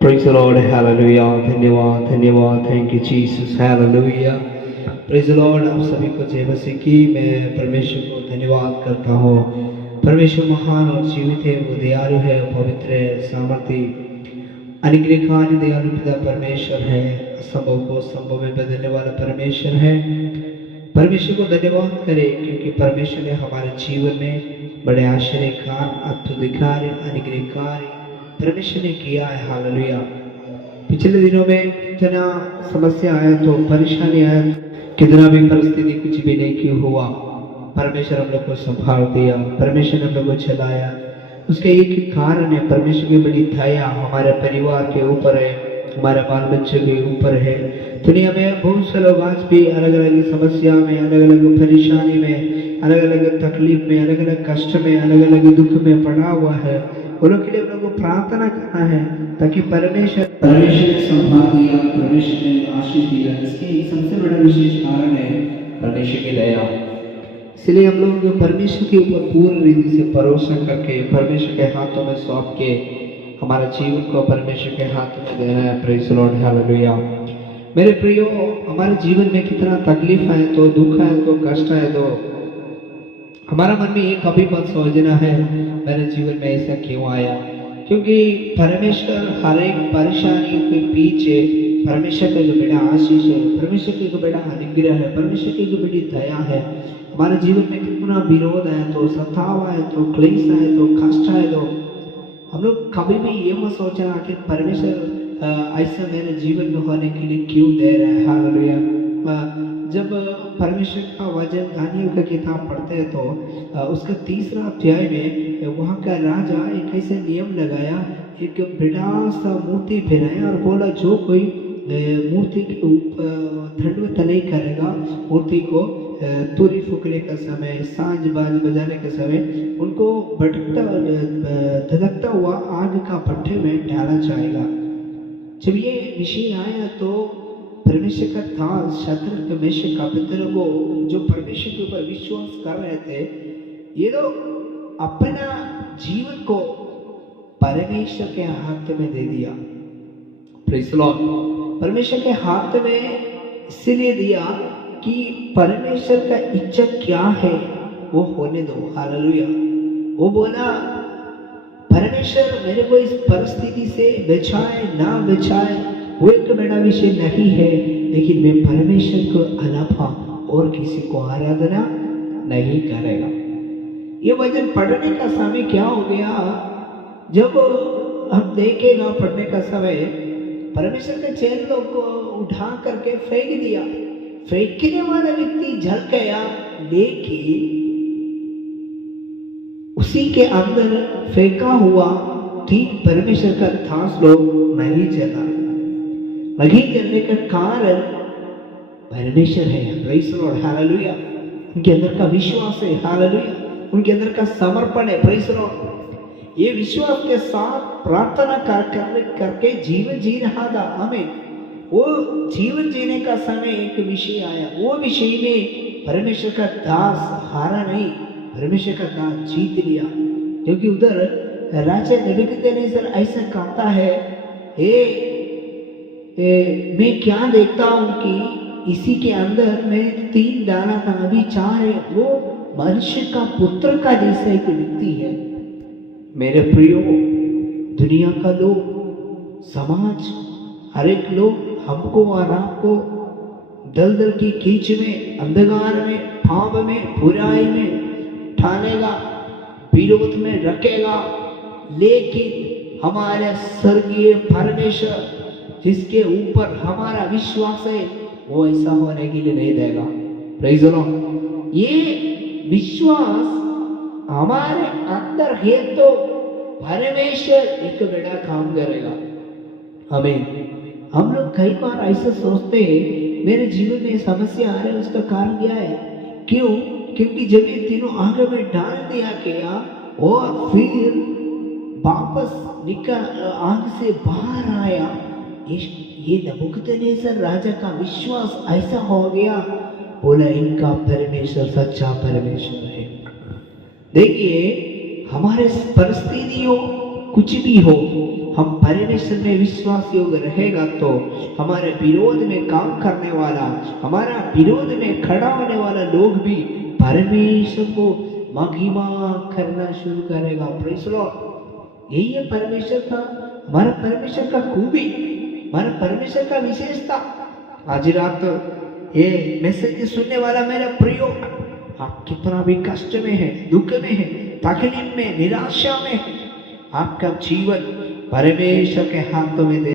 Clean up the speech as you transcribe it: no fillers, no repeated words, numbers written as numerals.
Praise the Lord, hallelujah, धन्यवाद धन्यवाद, thank you Jesus, hallelujah. Praise the Lord. आप सभी को जय मसीह की। मैं परमेश्वर को धन्यवाद करता हूँ। परमेश्वर महान और जीवित है, वो दयालु है, पवित्र है, सामर्थी, अनुग्रहकारी दयालु पिता परमेश्वर है। असंभव को संभव में बदलने वाला परमेश्वर है। परमेश्वर को धन्यवाद करें क्योंकि परमेश्वर ने हमारे जीवन में बड़े आश्चर्य कार्य, अद्भुत कार्य, अनुग्रह कार्य परमेश्वर ने किया है। हालेलुया। पिछले दिनों में कितना समस्या आया, तो परेशानी आया, कितना भी परिस्थिति कुछ भी नहीं क्यों हुआ, परमेश्वर हम लोग को संभाल दिया, परमेश्वर ने हम लोग को चलाया। उसके एक ही कारण है, परमेश्वर की बड़ी दया हमारे परिवार के ऊपर है, हमारे बाल बच्चों के ऊपर है। दुनिया में बहुत से लोग आज भी अलग अलग समस्या में, अलग अलग परेशानी में, अलग अलग तकलीफ में, अलग अलग कष्ट में, अलग अलग दुख में पड़ा हुआ है। वो लोग के लिए हम लोग को प्रार्थना करना है ताकि परमेश्वर ने संभाल दिया, परमेश्वर ने आशीष दिया। इसके सबसे बड़ा विशेष कारण है परमेश्वर की दया। इसलिए हम लोग परमेश्वर के ऊपर पूर्ण रीति से भरोसा करके, परमेश्वर के हाथों में सौंप के हमारा जीवन को परमेश्वर के हाथ में देना है। Praise the Lord, hallelujah. मेरे प्रियो, हमारे जीवन में कितना तकलीफ है, तो दुख है, तो कष्ट है, तो हमारा मन में ये कभी मत सोचना है मेरे जीवन में ऐसा क्यों आया, क्योंकि परमेश्वर हर एक परेशानी के पीछे परमेश्वर का जो बड़ा आशीष है, परमेश्वर की जो बड़ा अनुग्रह है, परमेश्वर की जो बड़ी दया है। हमारे जीवन में कितना विरोध है, तो सताव है, तो क्लेश है, तो कष्ट है, तो हम लोग कभी भी ये मत सोचना कि परमेश्वर ऐसा मेरे जीवन में होने के लिए क्यों दे रहा है। हालेलुया। जब परमेश्वर का वचन दानियल का किताब पढ़ते हैं, तो उसका 3रा अध्याय में वहाँ का राजा एक ऐसे नियम लगाया, एक बड़ा सा मूर्ति बनाया और बोला जो कोई मूर्ति के ऊपर दंडवत नहीं करेगा, मूर्ति को तुरी फूकने का समय, सांझ बाज बजाने के समय उनको भटकता धधकता हुआ आग का भट्ठे में डाला जाएगा। जब ये विषय आया तो परमेश्वर का दास शद्रक मेशक अबेदनगो जो परमेश्वर के ऊपर विश्वास कर रहे थे, ये लोग अपना जीवन को परमेश्वर के हाथ में दे दिया। Praise the Lord. परमेश्वर के हाथ में इसलिए दिया कि परमेश्वर का इच्छा क्या है वो होने दो। हालेलुया। वो बोला परमेश्वर मेरे को इस परिस्थिति से बचाए ना बचाए वो एक बड़ा विषय नहीं है, लेकिन मैं परमेश्वर को अलावा और किसी को आराधना नहीं करेगा। ये वचन पढ़ने का समय क्या हो गया, जब हम देखेगा पढ़ने का समय, परमेश्वर के चेलों को उठा करके फेंक दिया। फेंकने वाला व्यक्ति जल गया, लेकिन उसी के अंदर फेंका हुआ ठीक परमेश्वर का दास लोग नहीं जला। नहीं जलने का कारण परमेश्वर है। Praise the Lord, hallelujah. उनके अंदर का विश्वास है, हालेलुया। उनके अंदर का समर्पण है। Praise the Lord. ये विश्वास के साथ प्रार्थना करके जीवन जी रहा था। आमीन। वो जीवन जीने का समय एक विषय आया, वो विषय में परमेश्वर का दास हारा नहीं, परमेश्वर का दास जीत लिया। क्योंकि उधर राजा नेबूकदनेस्सर ऐसा कहता है, मैं क्या देखता हूँ कि इसी के अंदर में 3 डाला था, अभी 4 है। वो मनुष्य का पुत्र का जैसा एक व्यक्ति है। मेरे प्रियो, दुनिया का लोग, समाज, हर एक लोग हमको और आपको दलदल की कीच में, अंधकार में, पाप में, बुराई में ठानेगा, विरोध में रखेगा, लेकिन हमारे स्वर्गीय परमेश्वर जिसके ऊपर हमारा विश्वास है, वो ऐसा होने के लिए नहीं देगा। Praise the Lord. ये विश्वास हमारे अंदर है तो परमेश्वर एक बड़ा काम करेगा। आमीन। हम लोग कई बार ऐसा सोचते हैं मेरे जीवन में समस्या आ रही है, उसका कारण क्या है? क्यों? क्योंकि जब ये तीनों आग में डाल दिया गया और फिर वापस निकल आग से बाहर आया, ये नबूकदनेस्सर राजा का विश्वास ऐसा हो गया, बोला इनका परमेश्वर सच्चा परमेश्वर है। देखिए, हमारे परिस्थितियों कुछ भी हो, हम परमेश्वर में विश्वास योग्य रहेगा तो हमारे विरोध में काम करने वाला, हमारा विरोध में खड़ा होने वाला लोग भी परमेश्वर को महिमा करना शुरू करेगा। Praise the Lord. यही है परमेश्वर का, हमारा परमेश्वर का खूबी, हमारा परमेश्वर का विशेषता। आज रात ये मैसेज सुनने वाला मेरा प्रियो, आप कितना भी कष्ट में है, दुख में है, तकलीफ में, निराशा में है, आपका जीवन परमेश्वर के हाथों में दे